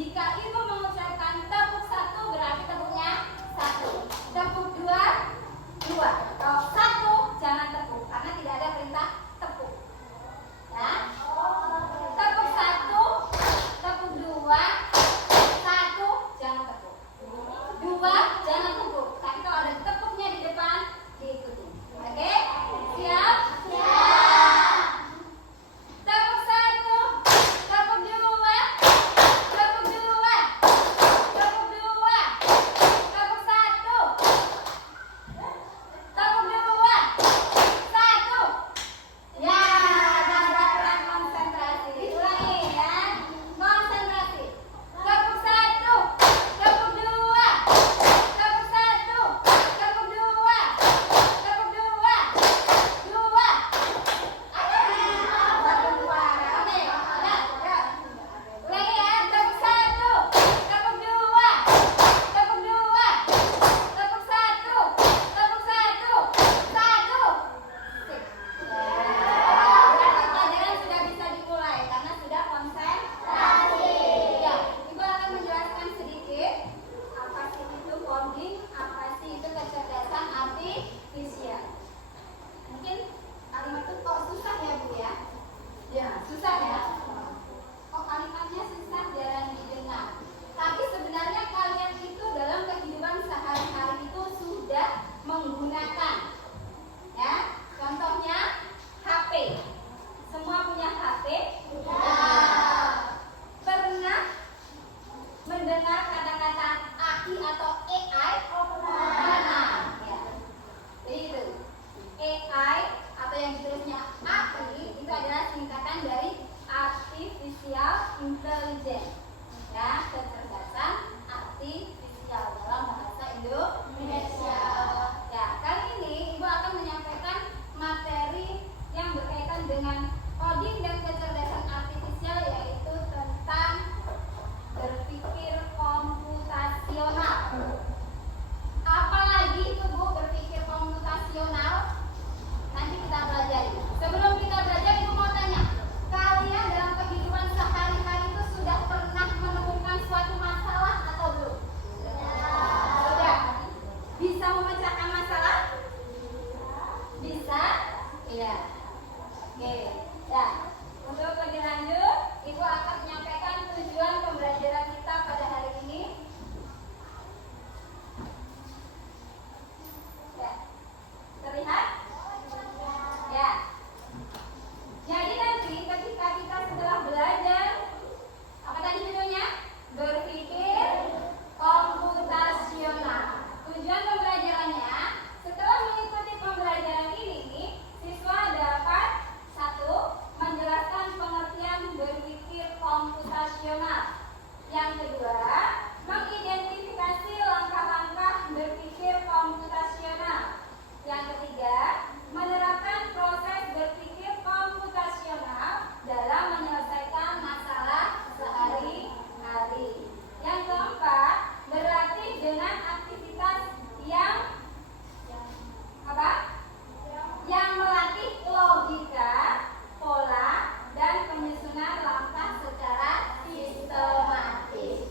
Jika ibu mengucapkan tepuk 1 berarti tepuknya 1. Tepuk 2, 2. Kalau 1 jangan tepuk karena tidak ada perintah tepuk. Ya. Tepuk 1, tepuk 2, 1 jangan tepuk. 2 jangan tepuk. Tapi kalau ada tepuknya di depan diikuti. Oke? Siap? Siap. Tepuk 1, tepuk 2, tepuk 2, tepuk 2, tepuk 1, tepuk 2, 1. Ya, jangan kurang konsentrasi. Ulangi ya. Konsentrasi. Tepuk 1, tepuk 2, tepuk 1, tepuk 2, tepuk 2, 2. Tepuk 2. Oke, ya, ya. Ulangi ya. Tepuk 1, tepuk 2, tepuk 2, tepuk 1, tepuk 1, 1. Sip. Berarti pelajaran sudah bisa dimulai karena sudah konsentrasi. Ya, Ibu akan menjelaskan sedikit apa sih itu coding, apa sih itu kecerdasan artifisial. Mungkin kalimat itu kok susah ya Bu ya? Ya, susah ya. Kok kalimatnya susah jarang didengar. Tapi sebenarnya kalian itu dalam kehidupan sehari-hari itu sudah menggunakan. Ya, contohnya HP. Semua punya HP? Ya. Pernah mendengar kata-kata AI atau AI? Pernah. Ya. Jadi itu AI atau yang ditulisnya AI itu adalah singkatan dari Artificial Intelligence. Ya, kecerdasan artifisial dalam bahasa Indonesia. Ya, kali ini Ibu akan menyampaikan materi yang berkaitan dengan coding dan kecerdasan artifisial, yaitu tentang berpikir komputasional. Apalagi itu Bu berpikir komputasional? Nanti kita pelajari. Sebelum kita belajar, Ibu mau tanya, kalian dalam kehidupan sehari-hari itu sudah pernah menemukan suatu masalah atau belum? Sudah. Bisa memecahkan masalah? Bisa? Iya. Oke. Ya. Untuk lebih lanjut, Ibu akan menyampaikan tujuan pembelajaran kita pada hari ini. Ya. Terlihat? Ya. Jadi nanti ketika kita setelah belajar, apa tadi judulnya? Berpikir komputasional. Tujuan pembelajarannya, setelah mengikuti pembelajaran ini, siswa dapat 1. Menjelaskan pengertian berpikir komputasional. Yang kedua, mengidentifikasi langkah-langkah berpikir komputasional. Yang ketiga, menerapkan proses berpikir komputasional dalam menyelesaikan masalah sehari-hari. Yang keempat, berlatih dengan aktivitas yang apa? Yang melatih logika, pola, dan penyusunan langkah secara sistematis.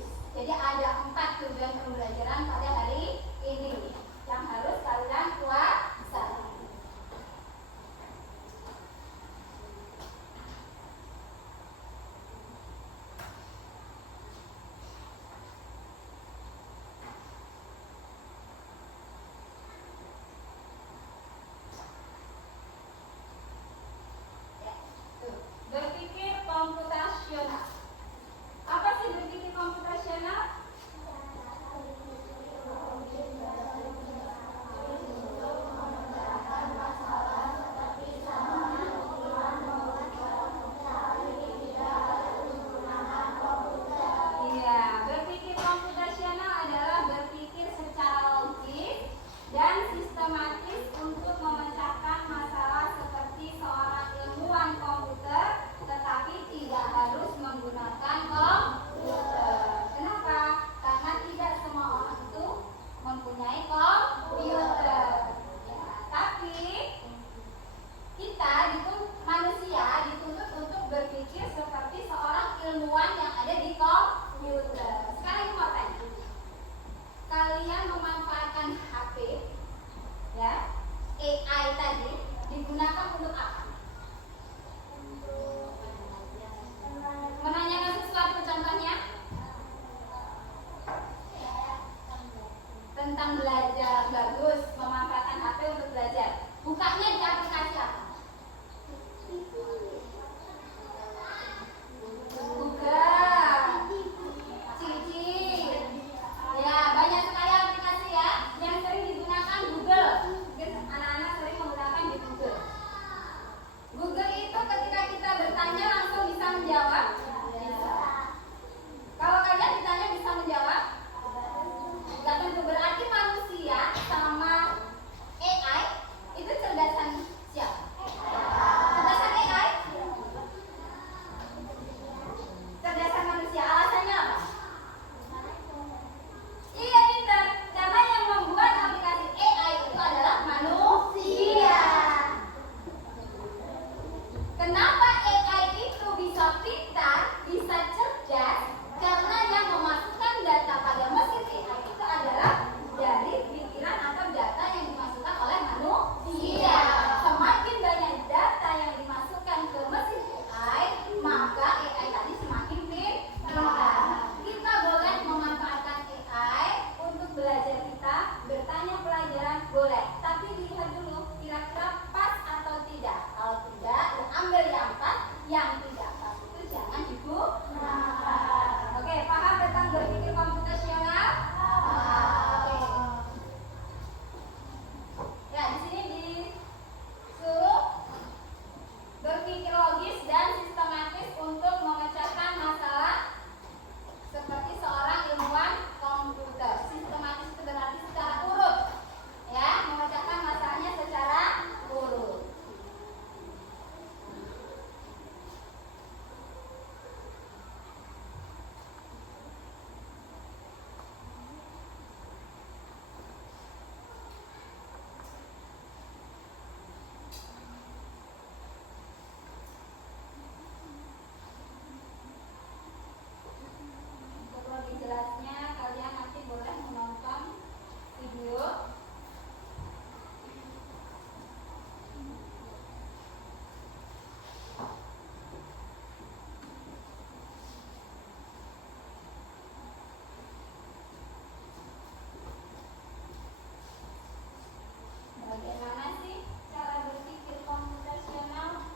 Bagaimana sih cara berpikir komputasional?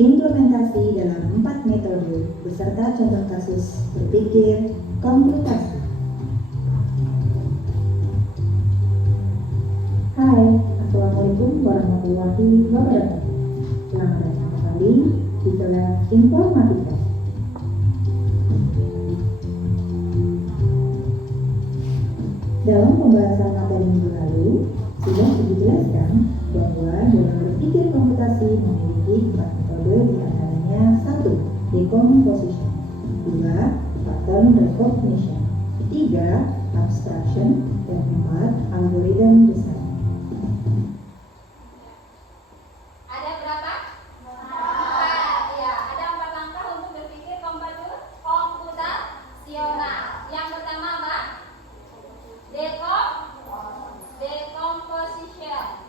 Implementasi dalam 4 metode beserta contoh kasus berpikir komputasi. Hai, Assalamualaikum warahmatullahi wabarakatuh. Selamat datang kembali di kelas informatika. Dalam pembahasan materi minggu lalu, sudah dijelaskan bahwa dalam berpikir komputasi memiliki 4 metode, di antaranya 1. Decomposition, 2. Pattern recognition, 3. Abstraction, dan 4. Algorithm design. Ada berapa? 4. Ya, ada 4 langkah untuk berpikir komputasional. Yang pertama apa? Decomposition.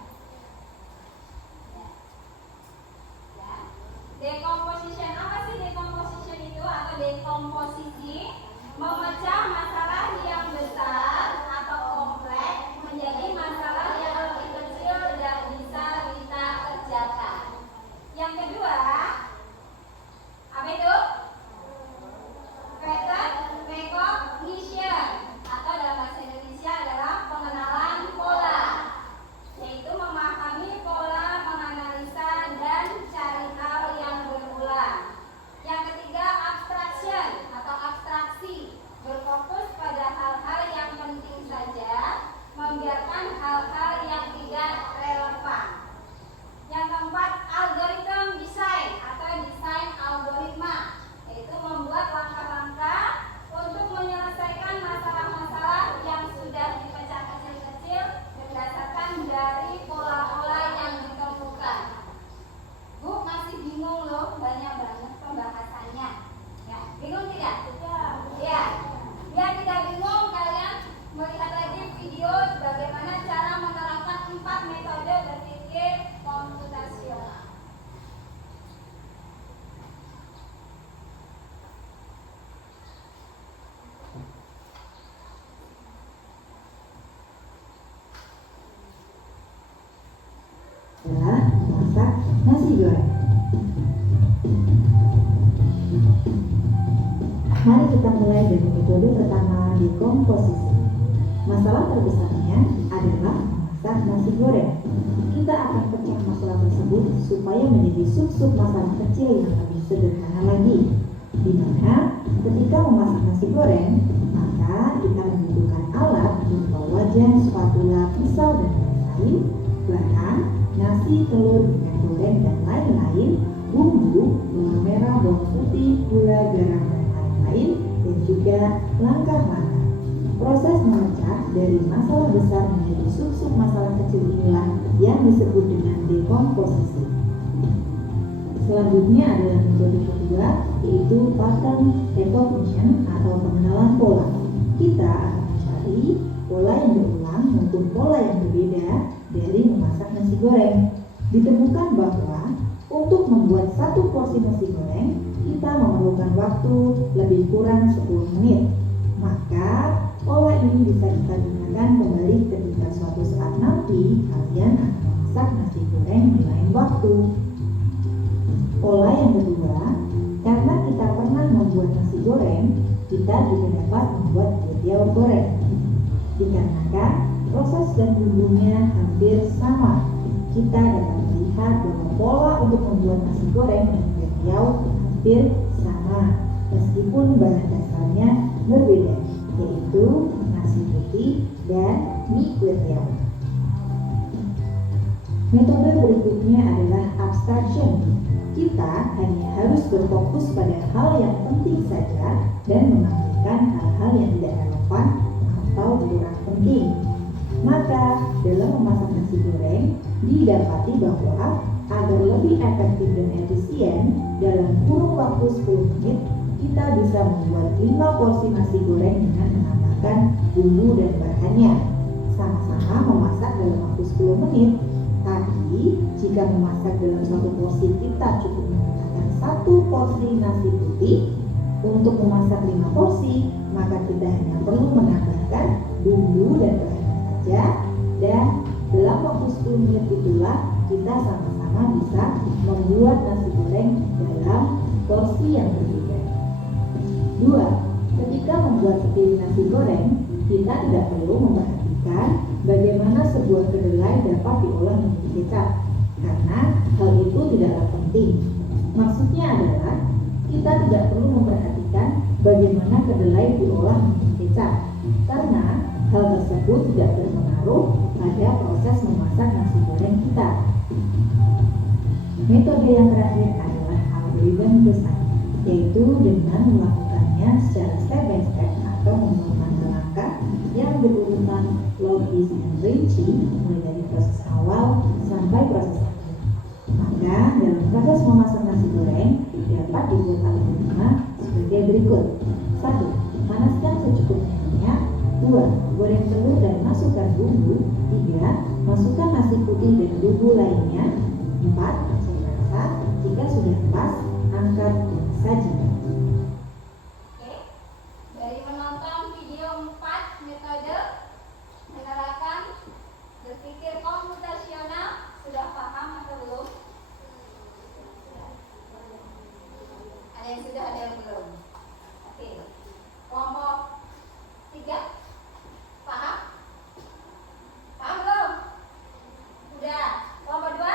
Decomposition, apa sih decomposition itu atau dekomposisi? Memecah masalah yang besar atau kompleks menjadi masalah yang lebih kecil dan bisa kita kerjakan. Yang kedua, apa itu? Pattern recognition, atau dalam bahasa Indonesia adalah pengenalan pola, yaitu memahami pola, menganalisa, dan cari hal yang berulang. Yang ketiga, abstraction atau abstraksi, berfokus pada hal-hal yang penting saja, membiarkan hal-hal yang tidak relevan. Yang keempat, algorithm design atau desain algoritma, yaitu membuat langkah-langkah untuk menyelesaikan masalah-masalah yang sudah dipecah kecil-kecil berdasarkan dari pola-pola yang ditemukan. Bu, masih bingung loh, banyak banget pembahasannya. Ya, bingung tidak? Ya. Biar tidak bingung, kalian melihat lagi video bagaimana cara menerapkan 4 metode berpikir komputasional. Adalah masak nasi goreng. Mari kita mulai dari metode pertama, dekomposisi. Masalah terbesarnya adalah memasak nasi goreng. Kita akan pecah masalah tersebut supaya menjadi sub-sub masalah kecil yang lebih sederhana lagi. Di mana ketika memasak nasi goreng, maka kita membutuhkan alat berupa wajan, spatula, pisau, dan lain-lain, bahan, nasi, telur, minyak goreng, dan lain-lain, bumbu, gula merah, bawang putih, gula, garam, dan lain-lain, dan juga langkah-langkah. Proses memecah dari masalah besar menjadi sub-sub masalah kecil inilah yang disebut dengan dekomposisi. Selanjutnya adalah metode kedua, yaitu pattern recognition atau pengenalan pola. Kita akan mencari pola yang berulang maupun pola yang berbeda dari memasak nasi goreng. Ditemukan bahwa untuk membuat satu porsi nasi goreng, kita memerlukan waktu lebih kurang 10 menit. Maka pola ini bisa kita gunakan kembali ketika suatu saat nanti kalian akan memasak nasi goreng di lain waktu. Pola yang kedua, karena kita pernah membuat nasi goreng, kita juga dapat membuat kuetiau goreng. Dikarenakan proses dan bumbunya hampir sama, kita dapat melihat bahwa pola untuk membuat nasi goreng dan kuetiau hampir sama, meskipun bahan dasarnya berbeda, yaitu nasi putih dan mie kuetiau. Metode berikutnya adalah abstraction. Kita hanya harus berfokus pada hal yang penting saja dan mengabaikan hal-hal yang tidak relevan atau kurang penting. Maka dalam memasak nasi goreng didapati bahwa agar lebih efektif dan efisien dalam kurun waktu 10 menit kita bisa membuat 5 porsi nasi goreng dengan menambahkan bumbu dan bahannya. Sama-sama memasak dalam waktu 10 menit. Tapi jika memasak dalam satu porsi kita cukup menggunakan 1 porsi nasi putih. Untuk memasak 5 porsi, maka kita hanya perlu menambahkan bumbu dan bahannya saja. Dan dalam waktu 10 menit itulah kita sama-sama bisa membuat nasi goreng dalam porsi yang berbeda. 2. Ketika membuat sepiring nasi goreng, kita tidak perlu memperhatikan bagaimana sebuah kedelai dapat diolah menjadi kecap, karena hal itu tidaklah penting. Maksudnya adalah kita tidak perlu memperhatikan bagaimana kedelai diolah menjadi kecap, karena hal tersebut tidak berpengaruh pada proses memasak nasi goreng kita. Metode yang terakhir adalah algoritma design, yaitu dengan melakukannya secara step by step atau membuat langkah-langkah yang berurutan logis dan rinci, mulai dari proses awal sampai proses akhir. Maka dalam proses memasak nasi goreng dapat dibuat algoritma sebagai berikut. 1. Panaskan secukupnya minyak. 2. Goreng telur dan masukkan bumbu. 3. Masukkan nasi putih dan bumbu lainnya. 4. Cek rasa. Jika sudah pas, angkat dan saji. Oke, dari menonton video 4 metode menerapkan berpikir komputasional, sudah paham atau belum? Ada yang sudah, ada yang belum. Oke, kelompok 3 paham? Paham belum? Udah. Kelompok 2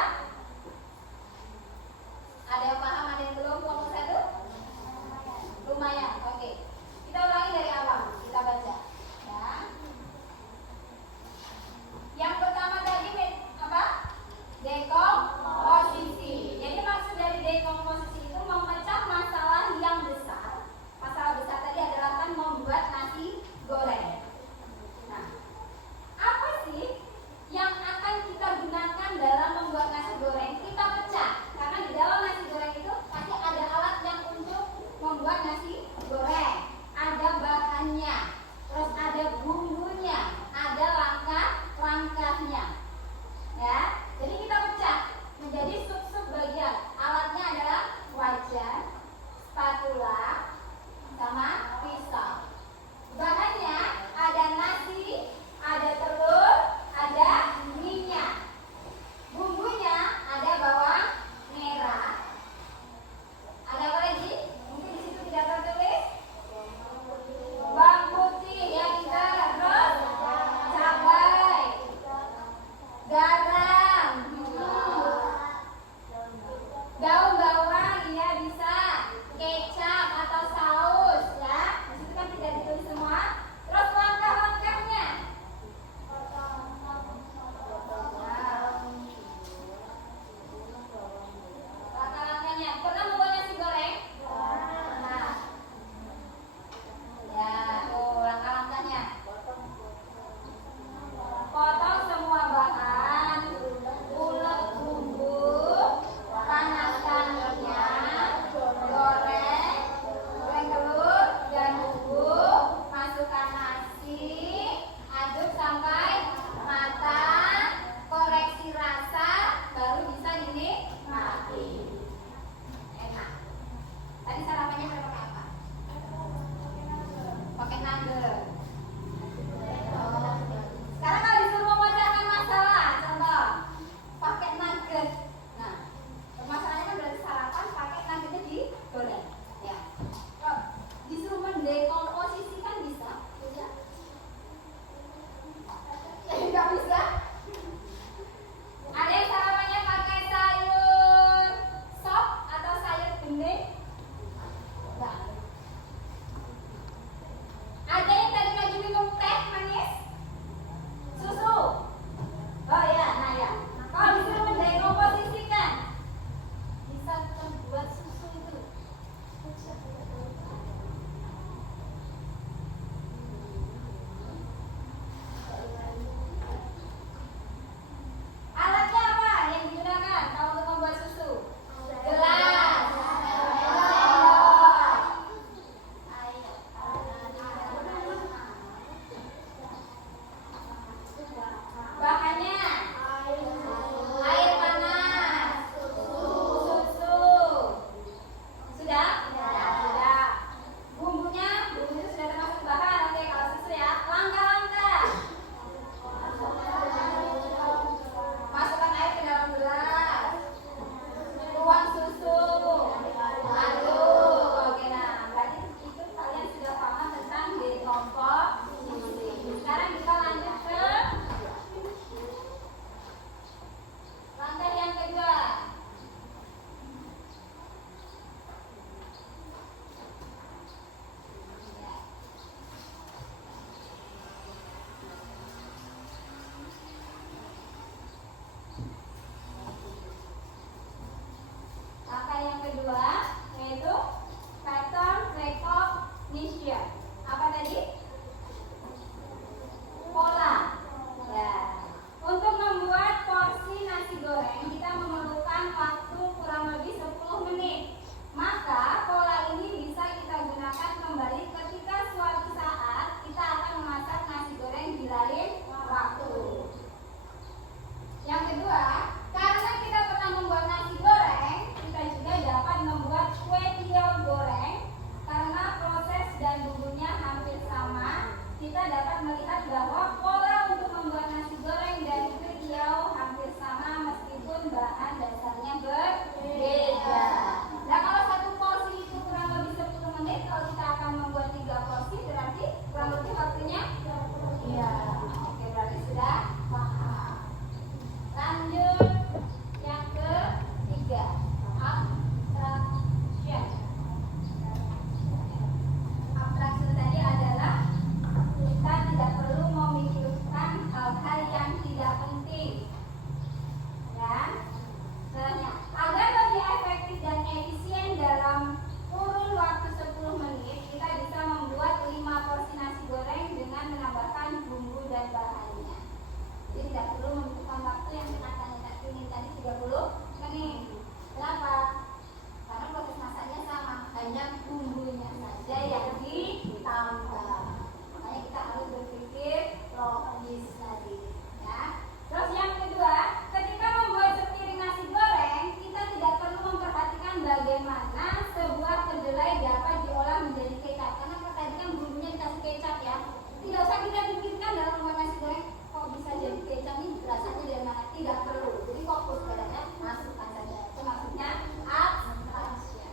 hanya bumbunya saja yang ditambah. Makanya kita harus berpikir logis tadi, ya. Terus yang kedua, ketika membuat sepiring nasi goreng, kita tidak perlu memperhatikan bagaimana sebuah kedelai dapat diolah menjadi kecap. Karena tadi kan bumbunya dikasih kecap ya. Tidak usah kita pikirkan dalam membuat nasi goreng kok bisa jadi kecap nih, rasanya dari mana? Tidak perlu. Jadi fokus padanya masukkan saja. Itu maksudnya abstraksia.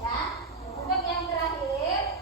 Ya. Untuk yang terakhir,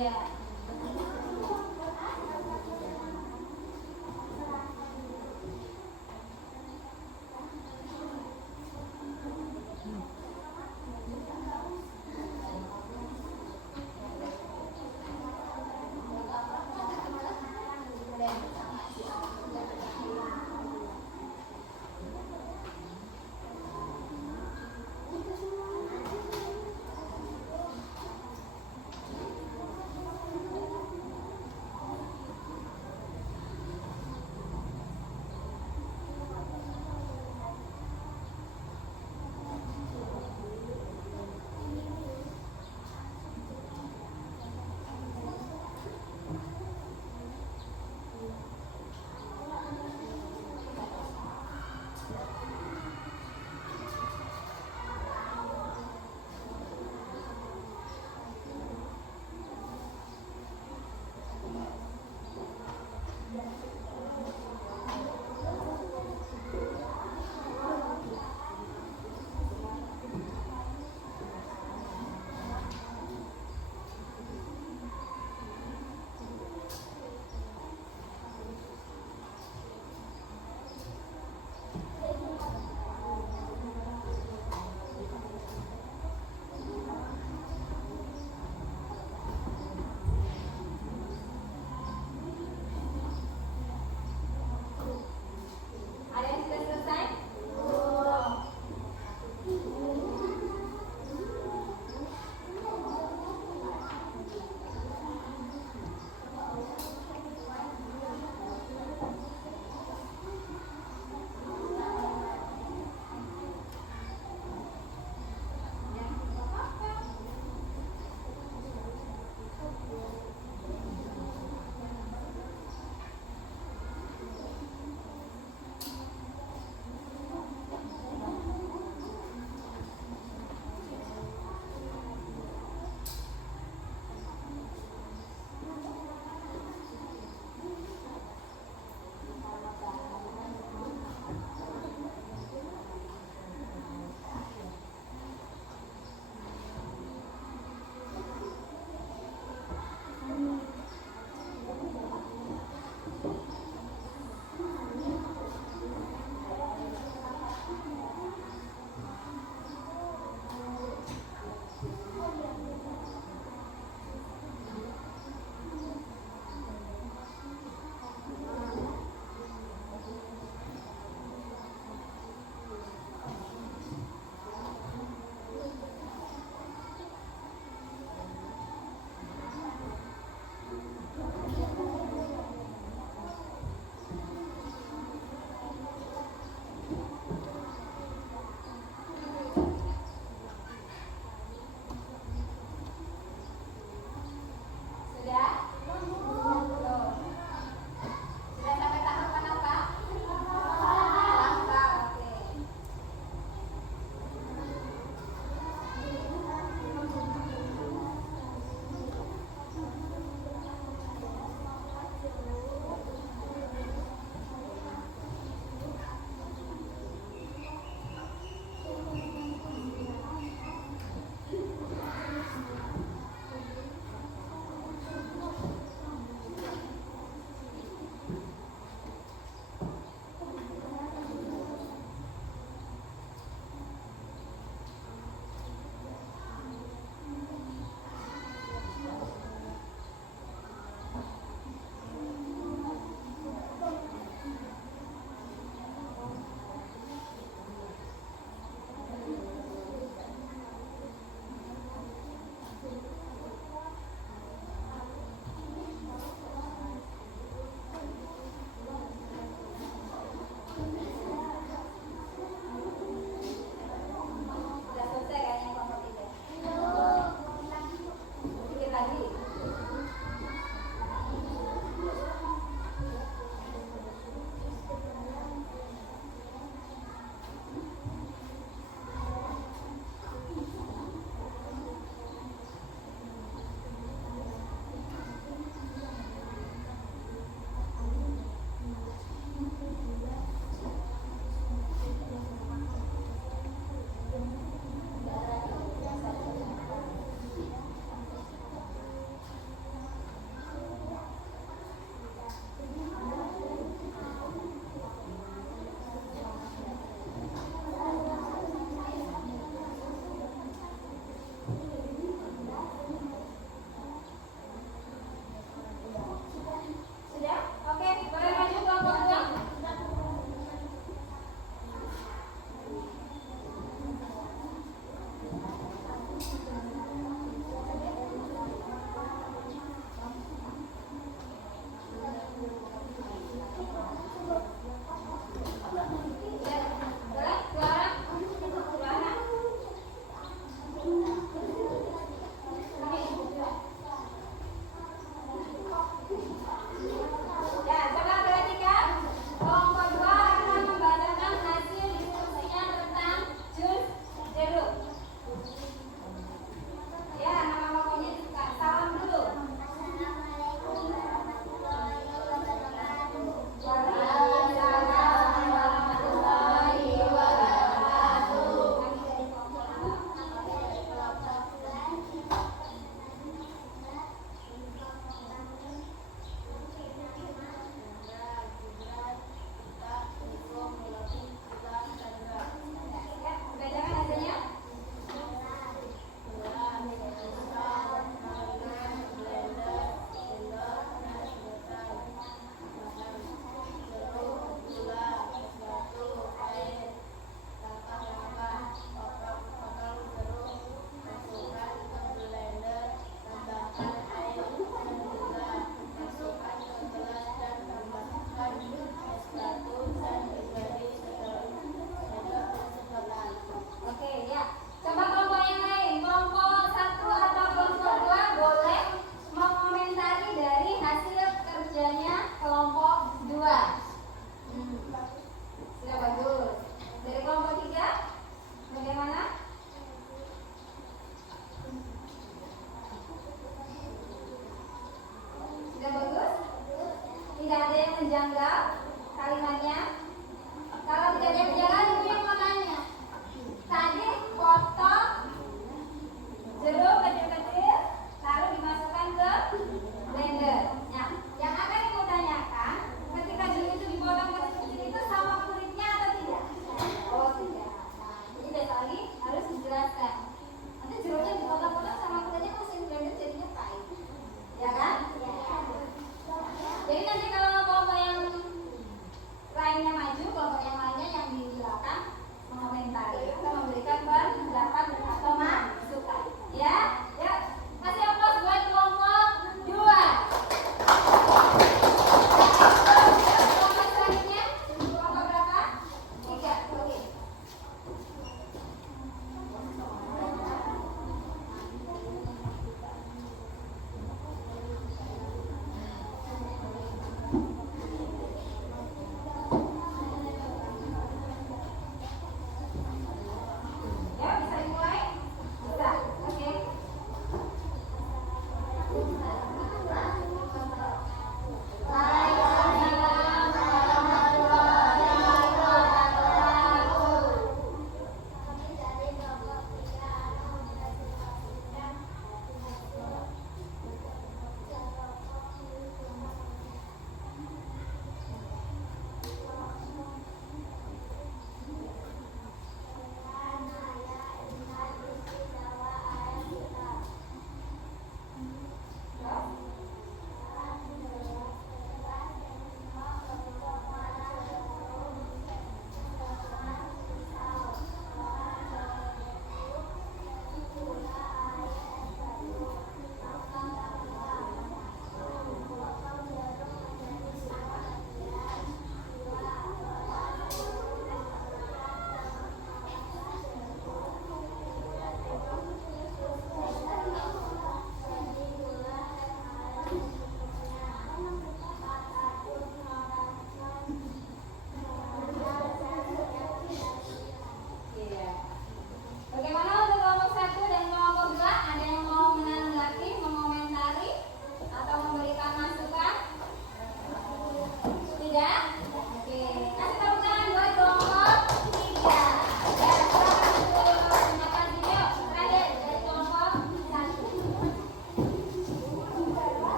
Ya.